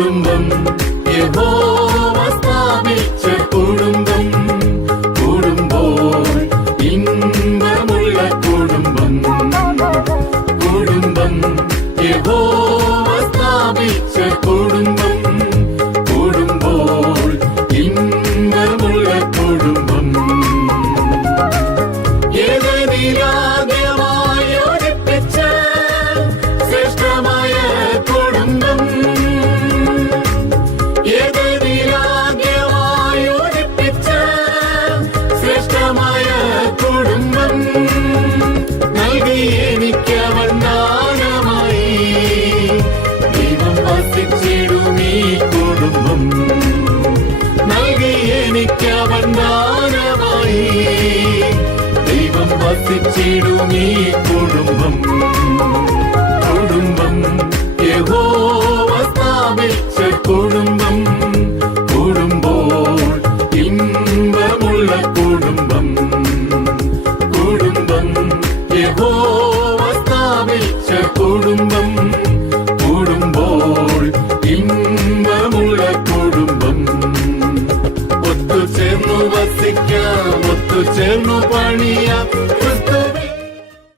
കുടുംബം യഹോവ സ്ഥാപിച്ച കുടുംബം കൂടുമ്പോൾ ഇമ്പമുള്ള കുടുംബം കുടുംബം യഹോവ സ്ഥാപിച്ച കുടുംബം കൂടുമ്പോൾ ഇമ്പമുള്ള കുടുംബം യോജിപ്പിച്ച ശ്രേഷ്ഠമായ കുടുംബം യോജിപ്പിച്ച ശ്രേഷ്ഠമായ കുടുംബം നൽകി എനിക്കവൻ ദാനമായി ദൈവം വസിച്ചിടും ഈ കുടുംബം നൽകി എനിക്കവൻ ദാനമായി ദൈവം വസിച്ചിടും ഈ കുടുംബം കുടുംബം യഹോവ സ്ഥാപിച്ച കുടുംബം കൂടുമ്പോൾ ഇമ്പമുള്ള കുടുംബം കുടുംബം യഹോവ സ്ഥാപിച്ച കുടുംബം കൂടുമ്പോൾ ഇമ്പമുള്ള കുടുംബം ഒത്തുചേർന്നു വസിക്കാം ഒത്തുചേർന്നു പണിയാം